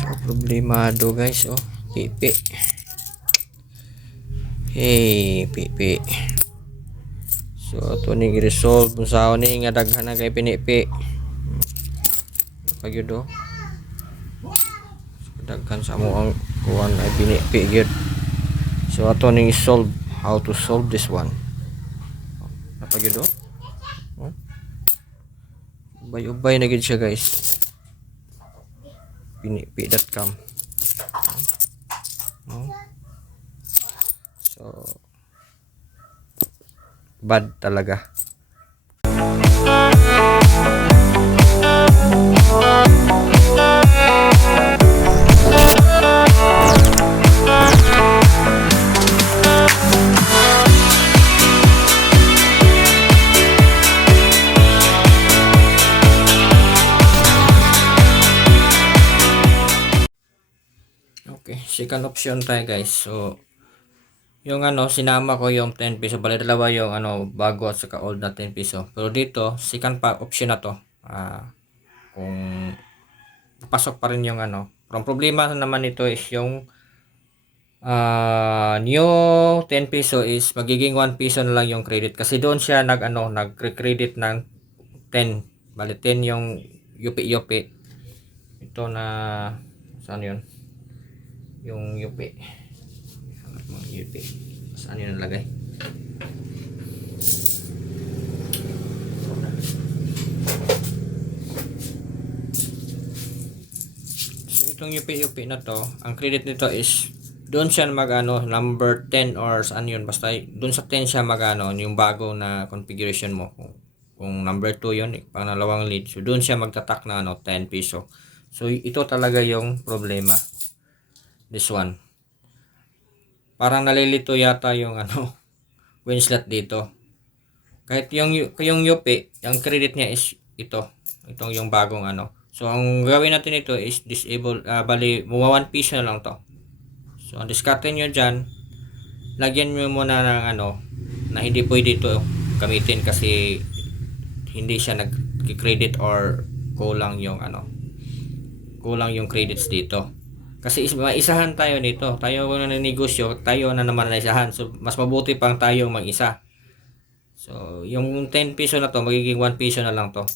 So problemado guys, oh, pipi. Hey, pipi. So to ni resolve sa ni nga daghan na kay pinipi. Pag yun, oh. So, daghan sa mo ang kuwan ay pinipi gyud. So ato ning solve how to solve this one. Pag yun, oh. Ubay-ubay na gid siya guys. Pinipi.com. So bad talaga. Okay, second option tayo guys. So yung sinama ko yung 10 piso, bali dalawa yung bago at saka old na 10 piso. Pero dito, second pa option na to. Kung pasok pa rin yung Ang problema naman nito is yung new 10 piso is magiging 1 piso na lang yung credit kasi doon siya nagre-credit ng 10. Bali 10 yung yupi-yupi. Ito na saan yun? Yung yupi. Yupi. Saan yun nalagay? So itong yupi-yupi na to, ang credit nito is doon siya number 10 or saan yun, basta doon sa 10 siya yung bago na configuration mo. Kung number 2 yun, pangalawang lead, so doon siya magtatak na 10 piso. So ito talaga yung problema, this one. Parang nalilito yata yung Winslet dito. Kahit yung Yupi, yung credit niya is itong yung bagong So ang gawin natin ito is disable, bali 1 piso na lang to. So ang diskarte nyo dyan, lagyan nyo muna ng na hindi pwede ito gamitin kasi hindi siya nag-credit or kulang yung kulang yung credits dito. Kasi maisahan tayo nito. Tayo na negosyo, tayo na naman na isahan. So mas mabuti pang tayo mag-isa. So yung 10 piso na to magiging 1 piso na lang to.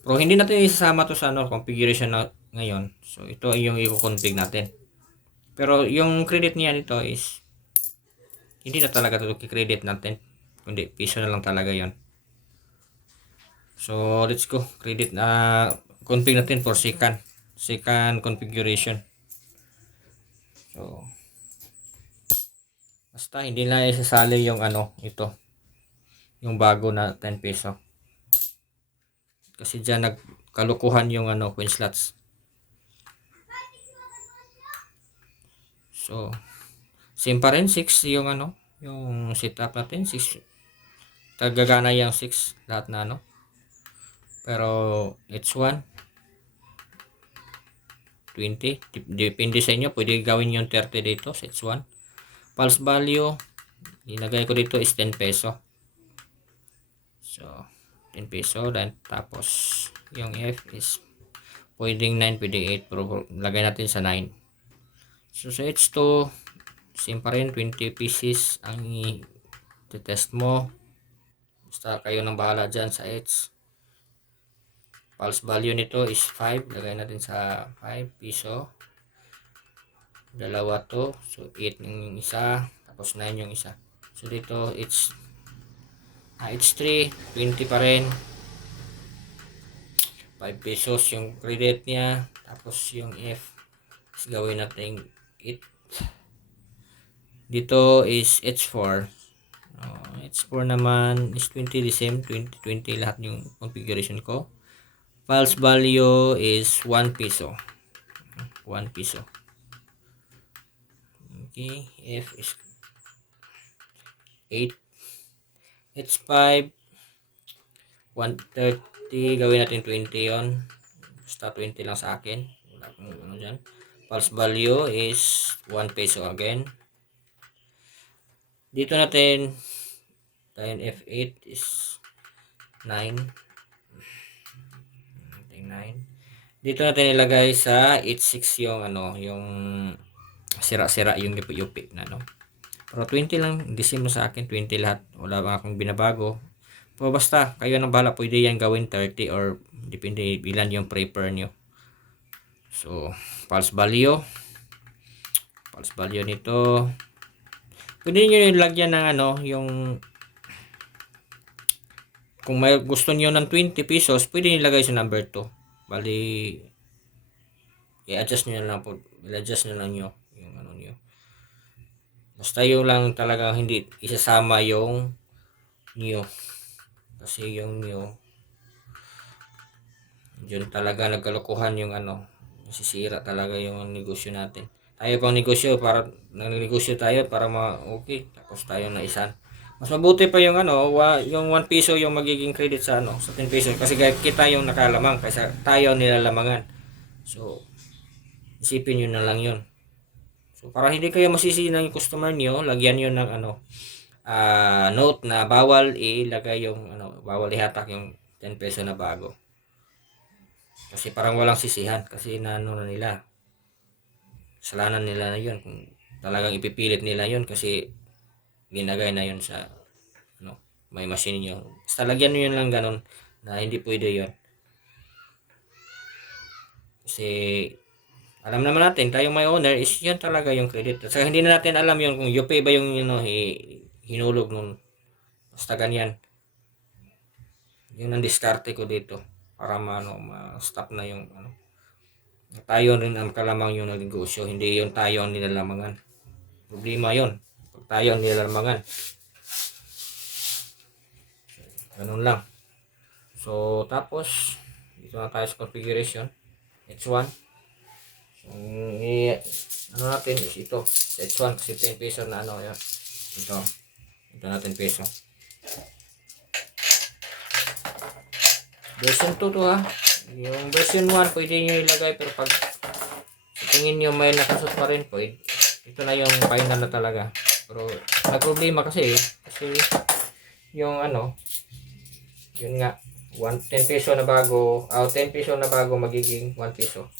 Pero hindi natin isasama to sa configuration na ngayon. So ito ay yung i-config natin. Pero yung credit niya nito is hindi na talaga ito i-credit natin. Kundi piso na lang talaga yon. So let's go. Credit config natin for second configuration. So basta hindi na isasali yung ito. Yung bago na 10 peso. Kasi diyan nagkalukuhan yung coin slots. So same pa rin 6 yung yung setup natin 6. Tagagana yung 6 lahat na Pero H1 20, depende sa inyo, pwede gawin yung 30 dito sa H1. Pulse value ilagay ko dito is 10 peso. So 10 peso, then tapos yung F is pwedeng 9, pwede 8, pero lagay natin sa 9. So sa H2 same pa rin, 20 pieces ang i-test mo. Basta kayo nang bahala dyan sa H. Pulse value nito is 5. Lagay natin sa 5 piso. Dalawa to. So 8 yung isa. Tapos 9 yung isa. So dito H3 20 pa rin. 5 pesos yung credit niya. Tapos yung F is gawin natin 8. Dito is H4. H4 naman is 20, the same. 20 lahat yung configuration ko. Pulse value is 1 peso. 1 peso. Okay, F is 8. H5 130, gawin natin 20 yon. Basta 20 lang sa akin. Wala kung dyan. Pulse value is 1 peso again. Dito natin F8 is 9. 9. Dito natin ilagay sa 86 yung ano, yung sira-sira yung yupi-yupi na no. Pero 20 lang, disim mo sa akin 20 lahat. Wala bang akong binabago. Pero basta, kayo nang bahala, pwede yan gawin 30 or depende ilan yung prepare nyo. So, pulse value. Pulse value nito. Pwede nyo yung lagyan ng ano, yung kung may gusto niyo ng 20 pesos, pwede nyo ilagay sa number 2. Bali, i-adjust nyo lang po. I-adjust nyo lang yung ano nyo. Basta yung lang talaga hindi isasama yung new. Kasi yung new, yun talaga nagkalokohan yung ano. Nasisira talaga yung negosyo natin. Tayo pang negosyo, para nagnegosyo tayo para okay. Tapos tayo na isan. Mas mabuti pa yung ano, yung 1 piso yung magiging credit sa ano, sa 10 peso kasi kita yung nakalamang kaysa tayo nilalamangan. So, isipin niyo na lang yun. So, para hindi kayo masisi ng customer niyo, lagyan niyo ng ano, note na bawal ilagay yung ano, bawal ihatak yung 10 peso na bago. Kasi parang walang sisihan kasi naano na nila. Kasalanan nila na yun kung talagang ipipilit nila yun kasi ginagay na yun sa ano, may machine nyo. Basta lagyan nyo yun lang ganun na hindi pwede yun. Kasi alam naman natin, tayong may owner is yun talaga yung credit. At saka hindi na natin alam yun kung UPay ba yung hinulog nun. Basta ganyan. Yun ang diskarte ko dito para ma-stop na yung ano. Tayo rin ang kalamang yung negosyo, hindi yung tayo ang nilalamangan. Problema yun. Pag tayo ang nilalamangan. Ganun lang. So, tapos, dito na tayo sa configuration. H1. So, ano natin is ito. H1 kasi 10 peso na ano yan. Ito natin peso. Version 2 to ha. Yung version 1 pwede nyo ilagay pero pag sa tingin nyo may nakasot pa rin pwede. Ito na yung final na talaga. Pero nagproblema kasi yung ano, yun nga, 10 peso na bago, 10 peso na bago magiging 1 peso.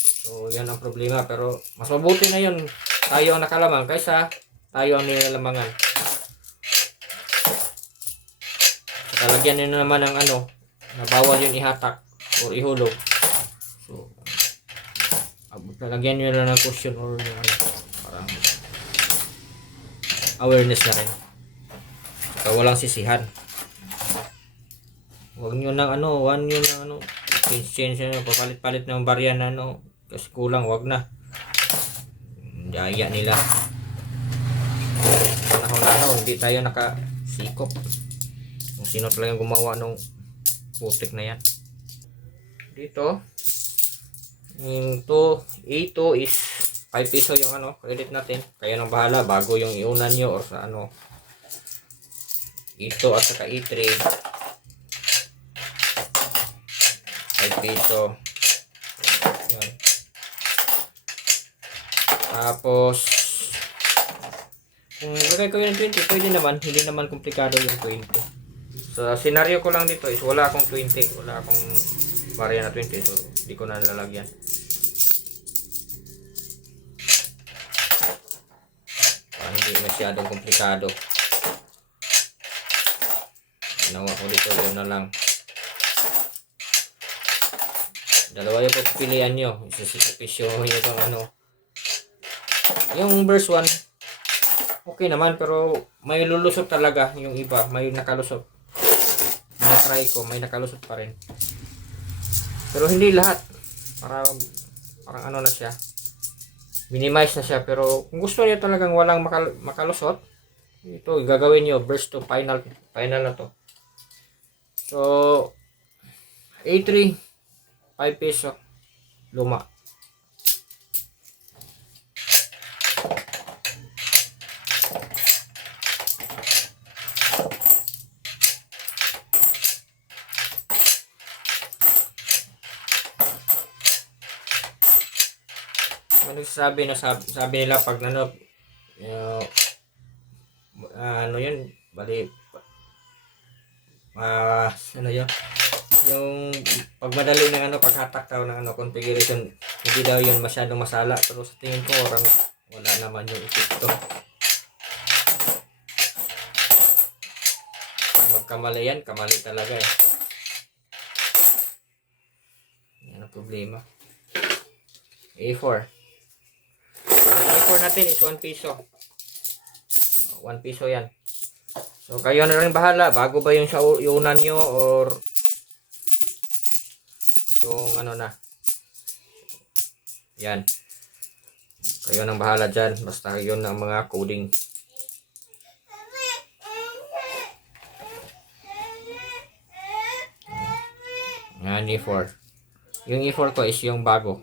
So, yan ang problema. Pero mas mabuti na yun. Tayo ang nakalamang kaysa tayo ang nilalamangan. So, talagyan nyo naman ng ano, na bawal yun ihatak or ihulog. So, talagyan nyo na ng caution or yung ano, parang awareness na rin. So, walang sisihan. Huwag nyo nang ano, change nyo, papalit-palit ng barya na ano, kasi kulang, wag na. Daya nila. Panahon na hindi tayo nakasikop. Kung sino talagang gumawa ng putik na yan. Dito, yung A2 is 5 peso yung ano, credit natin. Kayo nang bahala, bago yung iunan nyo or sa ano. A2 at saka A3. 5 peso. Yan. Tapos, kung lagay ko yung 20, pwede naman. Hindi naman komplikado yung 20. So, senaryo ko lang dito is wala akong 20. Wala akong barya na 20. So, hindi ko na lalagyan. Hindi masyadong komplikado. Ginawa ko dito, yun na lang. Dalawa yung pagpilian nyo. Isasakripisyo nyo yung ano. Yung verse 1, okay naman, pero may lulusot talaga yung iba. May nakalusot. Na-try ko, may nakalusot pa rin. Pero hindi lahat. Parang ano na siya. Minimize na siya. Pero kung gusto niyo talagang walang makalusot, ito, gagawin nyo. Verse 2, final na to. So, A3, 5 peso. Luma. Sabi nila pag ano ano yun bali ano yun yung pagmadali ng ano, paghatak daw ng ano, configuration, hindi daw yun masyadong masala. Pero sa tingin ko, orang wala naman yung epekto. Pag magkamali yan, kamali talaga eh. Yan ang problema. A4. Ang A4 natin is 1 piso. 1 piso yan. So kayo na rin bahala, bago ba yung sa unan nyo or yung ano na. Yan. Kayo nang bahala dyan. Basta yun ang mga coding. Yan, E4. Yung E4 ko is yung bago.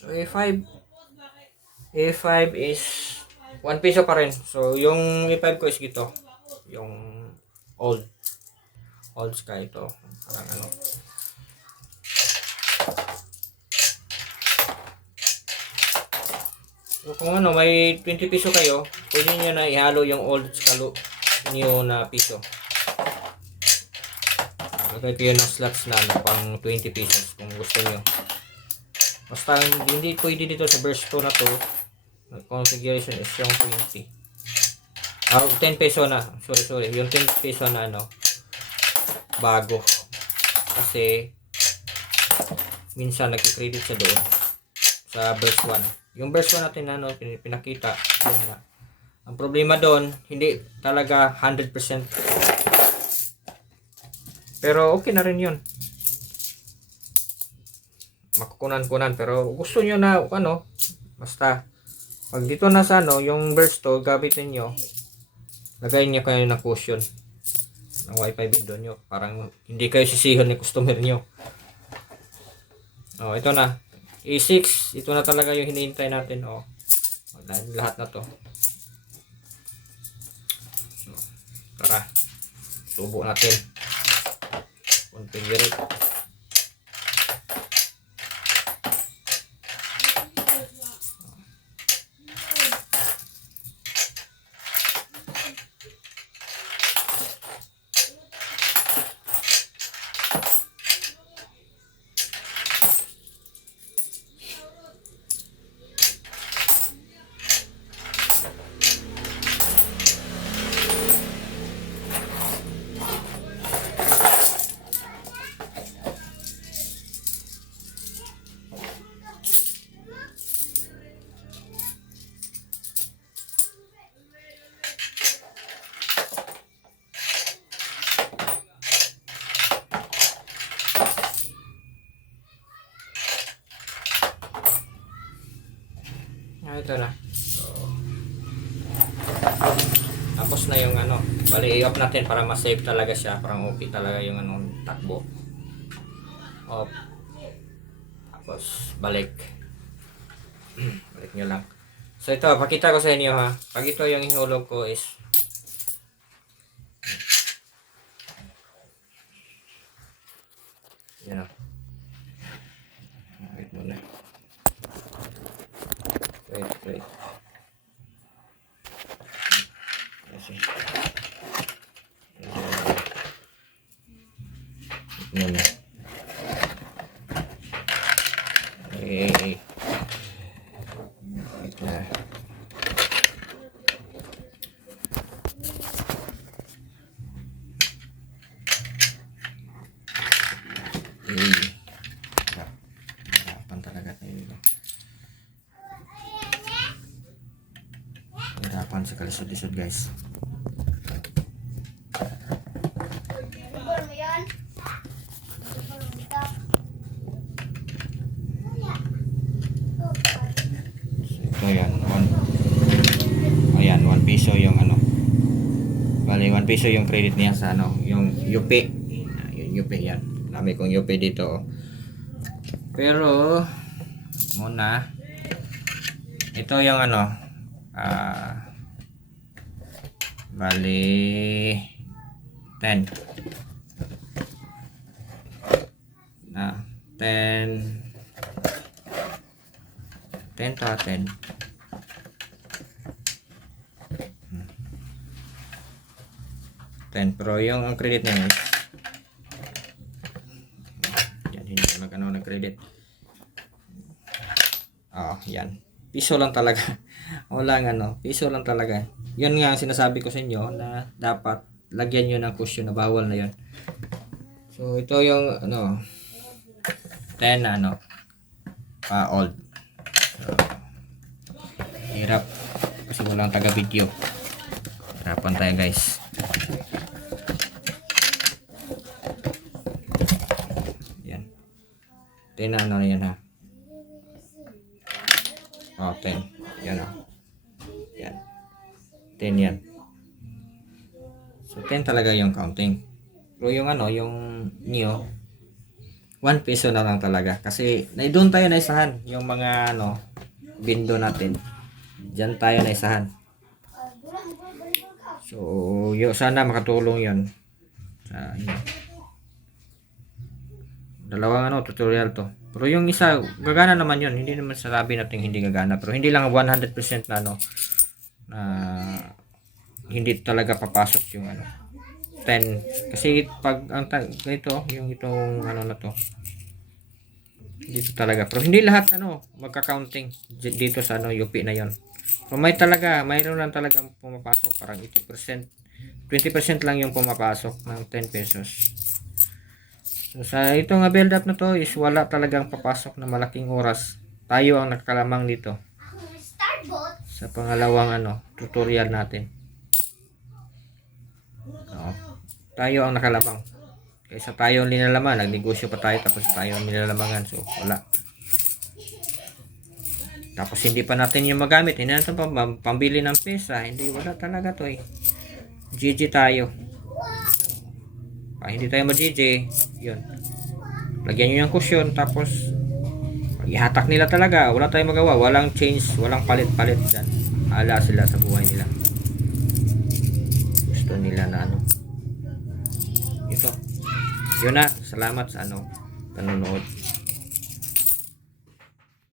So A5 is 1 piso pa rin. So yung A5 ko is gito. Yung old sky ito. Parang ano. So kung ano, may 20 piso kayo, pwede nyo na ihalo yung old sa new na piso. Lagay kayo ng slots na ano, pang 20 pesos kung gusto nyo. Basta hindi pwede dito sa verse 2 na to. Configuration is yung 20. 10 peso na. Sorry. Yung 10 peso na ano. Bago. Kasi minsan nag-credit siya doon. Sa verse 1. Yung verse 1 natin ano, pinakita. Yun na. Ang problema doon, hindi talaga 100%. Pero okay na rin yun. Makukunan pero gusto nyo na ano, basta pag dito na sa ano, yung verse to gamitin nyo, lagay nyo kayo ng cushion ng wifi window nyo, parang hindi kayo sisihon ni customer nyo. Ito na A6, ito na talaga yung hinihintay natin. Lahat na to. So, tara, subo natin, configure it. Ito na. So, tapos na yung ano. Bali, i-off natin para ma-save talaga siya. Parang okay talaga yung ano, takbo. Off. Tapos, balik. Balik nyo lang. So, ito, pakita ko sa inyo ha. Pag ito yung ihulog ko is yan. Wait muna. Wait. Kasi muna. Wait na. Hirapan talaga tayo dito. Hirapan sa kalisod-lisod guys. yan. Ayan, 1 piso yung ano. Bali, 1 piso yung credit niya sa ano, yung UP. Yung UP yan. Dami kong UP dito. Oh. Pero, muna, ito yung ano, bali, 10. Na, 10 to 10. Pero yung ang credit niya is yan, hindi magano ng credit. Yan. Piso lang talaga. Wala nga no, piso lang talaga. Yan nga ang sinasabi ko sa inyo na dapat lagyan nyo ng cushion na bawal na yun. So ito yung ano 10 na ano old. So, hirap kasi walang taga video. Hirapan tayo guys. Yan. 10 na ano yan ha. 10. Yan o. Yan. 10 yan. So 10 talaga yung counting. Pero yung ano, yung new 1 piso na lang talaga. Kasi doon tayo naisahan. Yung mga ano, bindo natin. Diyan tayo naisahan. So, sana makatulong yun. Sa inyo. Dalawang ano, tutorial to. Pero yung isa, gagana naman yun. Hindi naman sasabi natin hindi gagana. Pero hindi lang 100% na ano, na hindi talaga papasok yung ano. 10 kasi pag ang ganito yung itong ano na to dito talaga pero hindi lahat ano magka-counting dito sa ano UP na yon so mayroon lang talagang pumapasok parang 80% 20% lang yung pumapasok ng 10 pesos so sa itong build up na to is wala talagang papasok na malaking oras tayo ang nakalamang dito sa pangalawang ano tutorial natin tayo ang nakalamang kaysa tayo ang linalaman nagnegosyo pa tayo tapos tayo ang nilalamangan so wala tapos hindi pa natin yung magamit hindi natin pambili ng pesa hindi wala talaga to GG tayo hindi tayo mag-GG yun lagyan nyo yung cushion tapos ihatak nila talaga wala tayong magawa walang change walang palit-palit dyan ala sila sa buhay nila gusto nila na ano ito yun na salamat sa ano panonood